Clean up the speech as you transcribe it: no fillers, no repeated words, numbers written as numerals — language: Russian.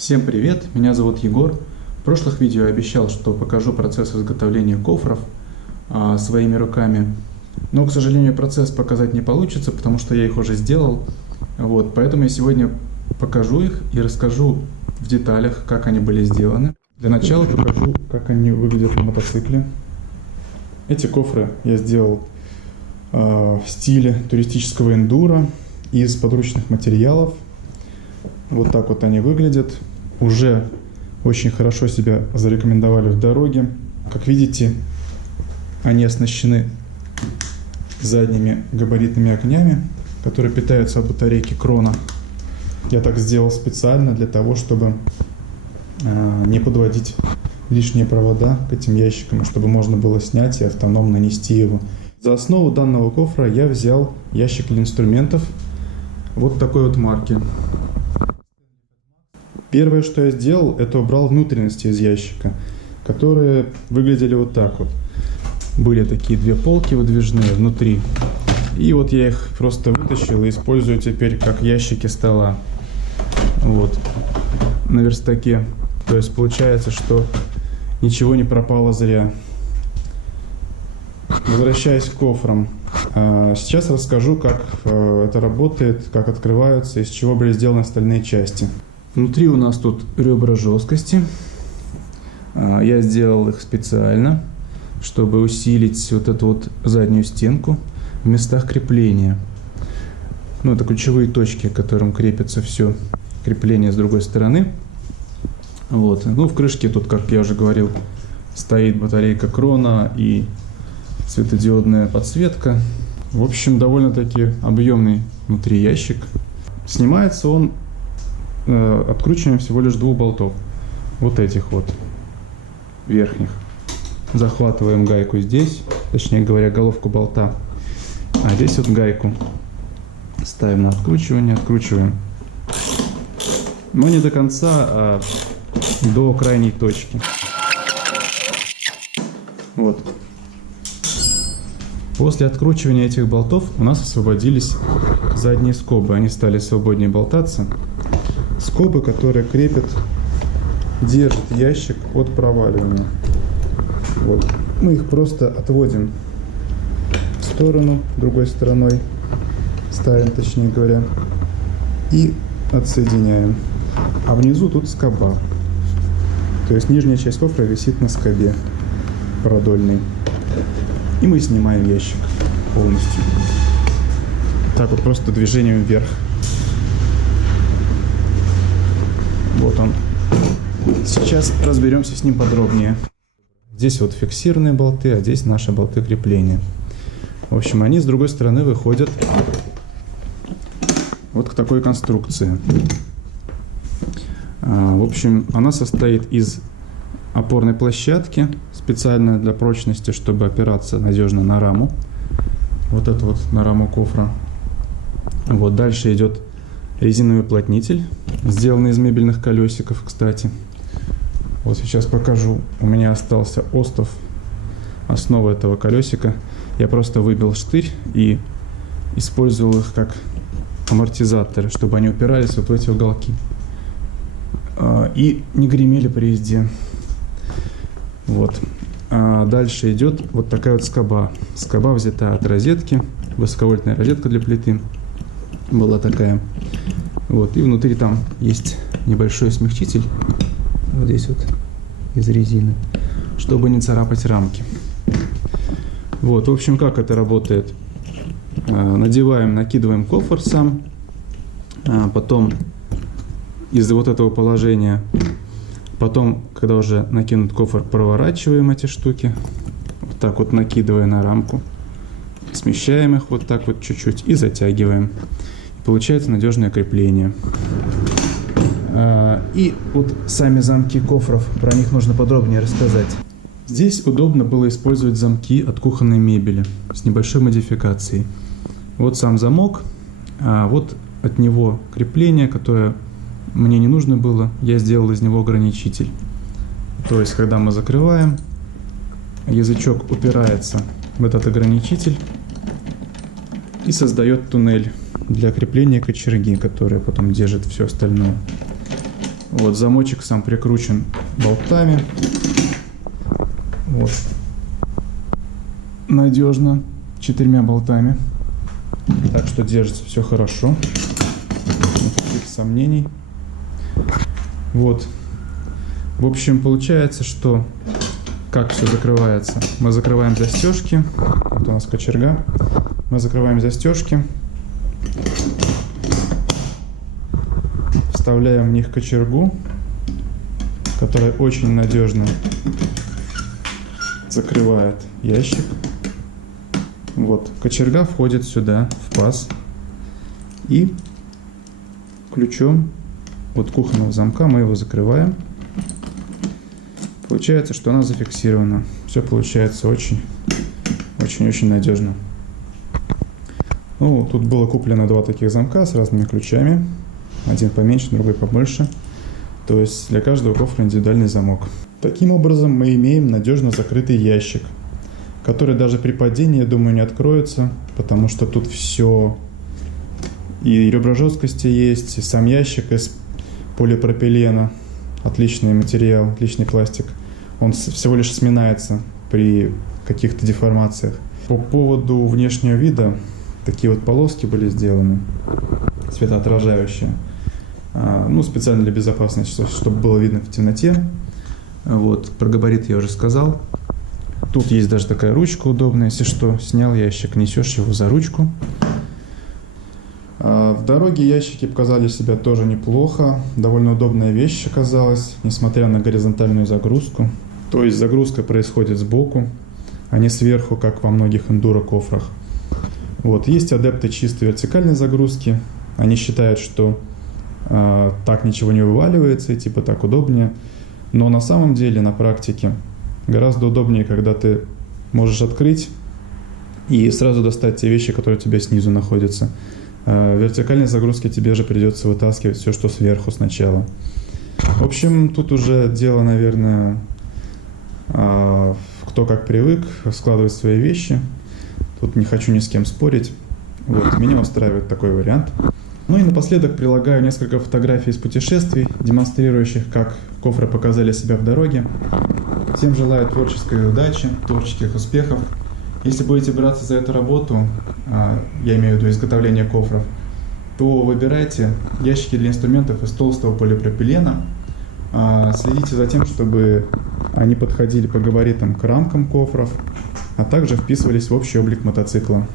Всем привет, меня зовут Егор. В прошлых видео я обещал, что покажу процесс изготовления кофров своими руками. Но, к сожалению, процесс показать не получится, потому что я их уже сделал. Поэтому я сегодня покажу их и расскажу в деталях, как они были сделаны. Для начала покажу, как они выглядят на мотоцикле. Эти кофры я сделал в стиле туристического эндуро из подручных материалов. Вот так вот они выглядят. Уже очень хорошо себя зарекомендовали в дороге. Как видите, они оснащены задними габаритными огнями, которые питаются от батарейки Крона. Я так сделал специально для того, чтобы не подводить лишние провода к этим ящикам, чтобы можно было снять и автономно нести его. За основу данного кофра я взял ящик для инструментов вот такой вот марки. Первое, что я сделал, это убрал внутренности из ящика, которые выглядели вот так вот. Были такие две полки выдвижные внутри. И вот я их просто вытащил и использую теперь как ящики стола. Вот. На верстаке. То есть получается, что ничего не пропало зря. Возвращаясь к кофрам. Сейчас расскажу, как это работает, как открываются, из чего были сделаны остальные части. Внутри у нас тут ребра жесткости. Я сделал их специально, чтобы усилить вот эту вот заднюю стенку в местах крепления. Это ключевые точки, к которым крепится все крепление с другой стороны. В крышке тут, как я уже говорил, стоит батарейка Крона и светодиодная подсветка. В общем, довольно-таки объемный внутри ящик. Снимается он откручиваем всего лишь двух болтов, вот этих вот верхних. Захватываем гайку здесь, точнее говоря, головку болта, а здесь вот гайку ставим на откручивание, откручиваем, но не до конца, а до крайней точки. После откручивания этих болтов у нас освободились задние скобы, они стали свободнее болтаться. Скобы, которые держат ящик от проваливания. Мы их просто отводим в сторону, другой стороной ставим, точнее говоря, и отсоединяем. А внизу тут скоба. То есть нижняя часть кофра висит на скобе продольной. И мы снимаем ящик полностью. Так вот, просто движением вверх. Вот он. Сейчас разберемся с ним подробнее. Здесь вот фиксированные болты, а здесь наши болты крепления. В общем, они с другой стороны выходят вот к такой конструкции. В общем, она состоит из опорной площадки, специально для прочности, чтобы опираться надежно на раму. Вот это вот на раму кофра. Дальше идет резиновый уплотнитель, сделанный из мебельных колесиков, кстати. Сейчас покажу. У меня остался остов основы этого колесика. Я просто выбил штырь и использовал их как амортизаторы, чтобы они упирались вот в эти уголки и не гремели при езде. А дальше идет вот такая вот скоба. Скоба взята от розетки, высоковольтная розетка для плиты была такая. И внутри там есть небольшой смягчитель, вот здесь вот из резины, чтобы не царапать рамки. В общем, как это работает? Накидываем кофр сам, потом из вот этого положения, потом, когда уже накинут кофр, проворачиваем эти штуки, вот так вот накидывая на рамку, смещаем их вот так вот чуть-чуть и затягиваем. Получается надежное крепление. И сами замки кофров, про них нужно подробнее рассказать. Здесь удобно было использовать замки от кухонной мебели с небольшой модификацией. Сам замок, а от него крепление, которое мне не нужно было, я сделал из него ограничитель. То есть, когда мы закрываем, язычок упирается в этот ограничитель и создает туннель для крепления кочерги, которая потом держит все остальное. Вот, замочек сам прикручен болтами. Вот. Надежно, 4 болтами. Так что держится все хорошо. Никаких сомнений. Вот. В общем, получается, что как все закрывается. Мы закрываем застежки. Вот у нас кочерга. Мы закрываем застежки. Вставляем в них кочергу, которая очень надежно закрывает ящик. Вот, кочерга входит сюда, в паз. И ключом от кухонного замка мы его закрываем. Получается, что она зафиксирована. Все получается очень-очень надежно. Ну, тут было куплено 2 таких замка с разными ключами. Один поменьше, другой побольше. То есть для каждого кофра индивидуальный замок. Таким образом мы имеем надежно закрытый ящик, который даже при падении, я думаю, не откроется, потому что тут все и ребра жесткости есть, и сам ящик из полипропилена. Отличный материал, отличный пластик. Он всего лишь сминается при каких-то деформациях. По поводу внешнего вида, такие вот полоски были сделаны, светоотражающие. Ну, специально для безопасности, чтобы было видно в темноте. Вот, про габарит я уже сказал. Тут есть даже такая ручка удобная, если что, снял ящик, несешь его за ручку. В дороге ящики показали себя тоже неплохо. Довольно удобная вещь оказалась, несмотря на горизонтальную загрузку. То есть загрузка происходит сбоку, а не сверху, как во многих эндуро-кофрах. Вот, есть адепты чистой вертикальной загрузки. Они считают, что так ничего не вываливается и типа так удобнее. Но на самом деле, на практике, гораздо удобнее, когда ты можешь открыть и сразу достать те вещи, которые у тебя снизу находятся. В вертикальной загрузке тебе же придется вытаскивать все, что сверху сначала. В общем, тут уже дело, наверное, кто как привык складывать свои вещи. Тут не хочу ни с кем спорить. Вот, меня устраивает такой вариант. Ну и напоследок прилагаю несколько фотографий из путешествий, демонстрирующих, как кофры показали себя в дороге. Всем желаю творческой удачи, творческих успехов. Если будете браться за эту работу, я имею в виду изготовление кофров, то выбирайте ящики для инструментов из толстого полипропилена. Следите за тем, чтобы они подходили по габаритам к рамкам кофров, а также вписывались в общий облик мотоцикла.